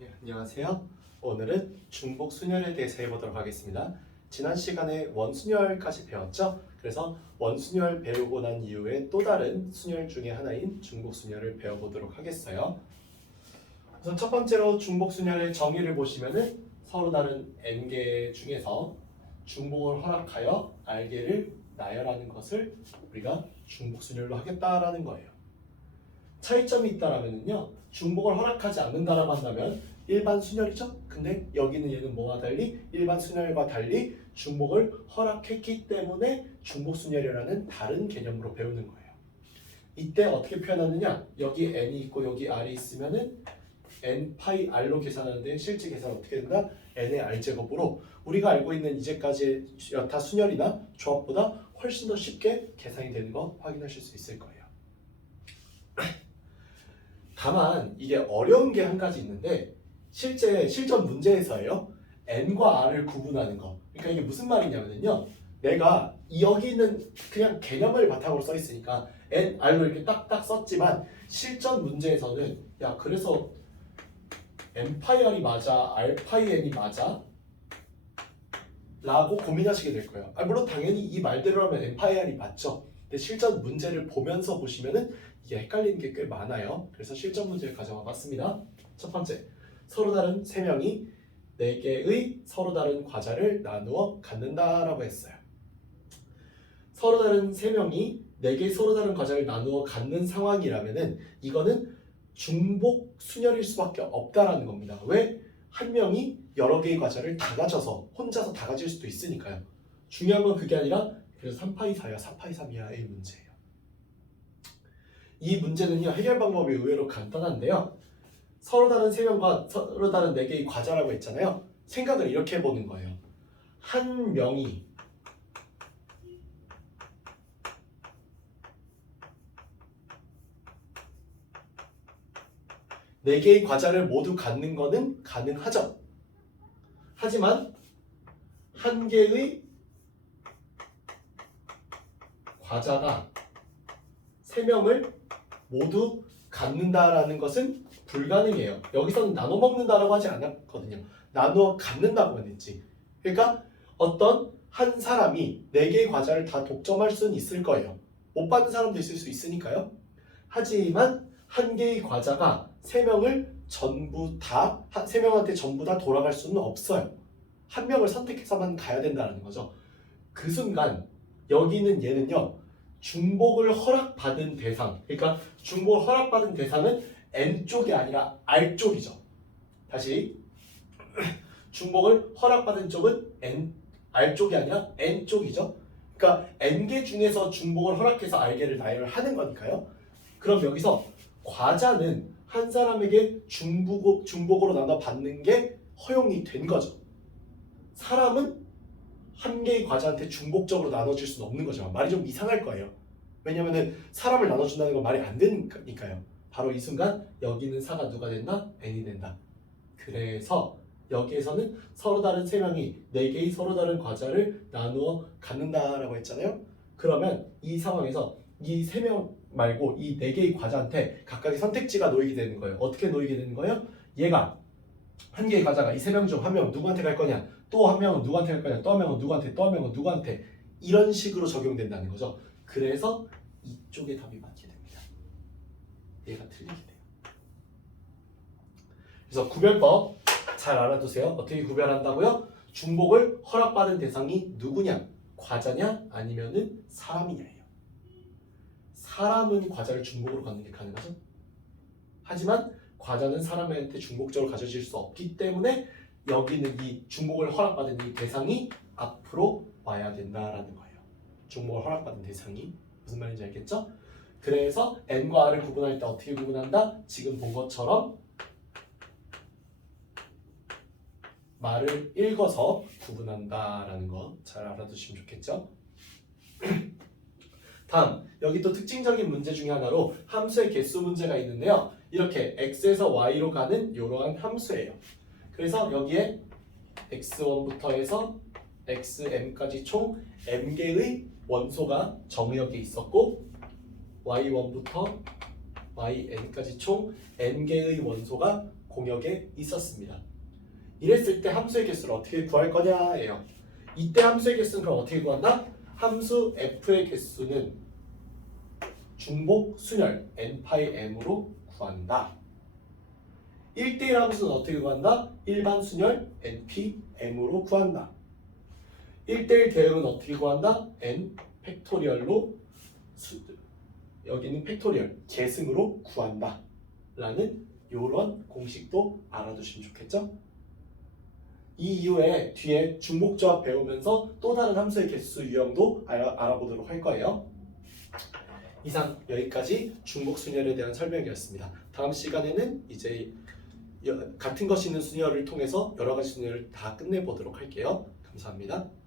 네, 안녕하세요. 오늘은 중복 순열에 대해서 해보도록 하겠습니다. 지난 시간에 원순열까지 배웠죠? 그래서 원순열 배우고 난 이후에 또 다른 순열 중에 하나인 중복 순열을 배워보도록 하겠어요. 우선 첫 번째로 중복 순열의 정의를 보시면은 서로 다른 n개 중에서 중복을 허락하여 r개를 나열하는 것을 우리가 중복 순열로 하겠다라는 거예요. 차이점이 있다라면요, 중복을 허락하지 않는다라고 한다면 일반 순열이죠. 근데 여기는 얘는 뭐와 달리 일반 순열과 달리 중복을 허락했기 때문에 중복 순열이라는 다른 개념으로 배우는 거예요. 이때 어떻게 표현하느냐? 여기 n이 있고 여기 r이 있으면은 n 파이 r로 계산하는데 실제 계산은 어떻게 된다? n의 r 제곱으로 우리가 알고 있는 이제까지의 여타 순열이나 조합보다 훨씬 더 쉽게 계산이 되는 거 확인하실 수 있을 거예요. 다만 이게 어려운 게 한 가지 있는데 실제 실전 문제에서요, n과 r을 구분하는 거. 그러니까 이게 무슨 말이냐면요, 내가 여기는 그냥 개념을 바탕으로 써 있으니까 n, r로 이렇게 딱딱 썼지만 실전 문제에서는 야 그래서 n 파이 r이 맞아, r 파이 n이 맞아? 라고 고민하시게 될 거예요. 물론 당연히 이 말대로라면 n 파이 r이 맞죠. 근데 실전 문제를 보면서 보시면은 이게 헷갈리는 게 꽤 많아요. 그래서 실전 문제를 가져와 봤습니다. 첫 번째, 서로 다른 세 명이 4개의 서로 다른 과자를 나누어 갖는다라고 했어요. 서로 다른 세 명이 4개의 서로 다른 과자를 나누어 갖는 상황이라면은 이거는 중복 순열일 수밖에 없다라는 겁니다. 왜? 한 명이 여러 개의 과자를 다 가져서 혼자서 다 가질 수도 있으니까요. 중요한 건 그게 아니라 그래서 3파이 4야 4파이 3이야의 문제예요. 이 문제는요, 해결 방법이 의외로 간단한데요, 서로 다른 세 명과 서로 다른 4개의 과자라고 했잖아요. 생각을 이렇게 해보는 거예요. 한 명이 네 개의 과자를 모두 갖는 것은 가능하죠. 하지만 한 개의 과자가 3명을 모두 갖는다라는 것은 불가능해요. 여기서는 나눠 먹는다라고 하지 않았거든요. 나누어 갖는다고만 했지. 그러니까 어떤 한 사람이 4개의 과자를 다 독점할 수는 있을 거예요. 못 받는 사람도 있을 수 있으니까요. 하지만 한 개의 과자가 3명을 전부 다, 3명한테 전부 다 돌아갈 수는 없어요. 한 명을 선택해서만 가야 된다는 거죠. 그 순간 여기는 얘는요, 중복을 허락받은 대상, 그러니까 중복을 허락받은 대상은 N쪽이 아니라 R쪽이죠. 다시, 중복을 허락받은 쪽은 R쪽이 아니라 N쪽이죠. 그러니까 N개 중에서 중복을 허락해서 R개를 나열하는 거니까요. 그럼 여기서 과자는 한 사람에게 중복으로 나눠 받는 게 허용이 된 거죠. 사람은 한 개의 과자한테 중복적으로 나눠줄 수는 없는 거죠. 말이 좀 이상할 거예요. 왜냐면은 사람을 나눠준다는 건 말이 안 되니까요. 바로 이 순간 여기는 4가 누가 된다? n이 된다. 그래서 여기에서는 서로 다른 3명이 4개의 서로 다른 과자를 나누어 갖는다라고 했잖아요. 그러면 이 상황에서 이 3명 말고 이 4개의 과자한테 각각의 선택지가 놓이게 되는 거예요. 어떻게 놓이게 되는 거예요? 얘가 한 개의 과자가 이 3명 중 한 명은 누구한테 갈 거냐, 또 한 명은 누구한테 갈 거냐, 또 한 명은 누구한테, 또 한 명은 누구한테, 이런 식으로 적용된다는 거죠. 그래서 이쪽에 답이 맞게 됩니다. 얘가 틀리게 돼요. 그래서 구별법 잘 알아두세요. 어떻게 구별한다고요? 중복을 허락받은 대상이 누구냐, 과자냐 아니면은 사람이냐예요. 사람은 과자를 중복으로 갖는 게 가능하죠. 하지만 과자는 사람한테 중복적으로 가져질 수 없기 때문에 여기는 이 중복을 허락받은 이 대상이 앞으로 와야 된다라는 거예요. 중복을 허락받은 대상이 무슨 말인지 알겠죠? 그래서 n과 r을 구분할 때 어떻게 구분한다? 지금 본 것처럼 말을 읽어서 구분한다라는 거 잘 알아두시면 좋겠죠? 다음, 여기 또 특징적인 문제 중에 하나로 함수의 개수 문제가 있는데요. 이렇게 x에서 y로 가는 이러한 함수예요. 그래서 여기에 x1부터 해서 xm까지 총 m개의 원소가 정의역에 있었고, y1부터 yn까지 총 n개의 원소가 공역에 있었습니다. 이랬을 때 함수의 개수를 어떻게 구할 거냐예요. 이때 함수의 개수는 그럼 어떻게 구한다? 함수 f의 개수는 중복 순열 nπm으로 구한다. 1대1 함수는 어떻게 구한다? 일반 순열 npm으로 구한다. 1대1 대응은 어떻게 구한다? n 팩토리얼로 여기는 팩토리얼 계승으로 구한다 라는 이런 공식도 알아두시면 좋겠죠? 이 이후에 뒤에 중복조합 배우면서 또 다른 함수의 개수 유형도 알아보도록 할 거예요. 이상 여기까지 중복순열에 대한 설명이었습니다. 다음 시간에는 이제 같은 것이 있는 순열을 통해서 여러 가지 순열을 다 끝내보도록 할게요. 감사합니다.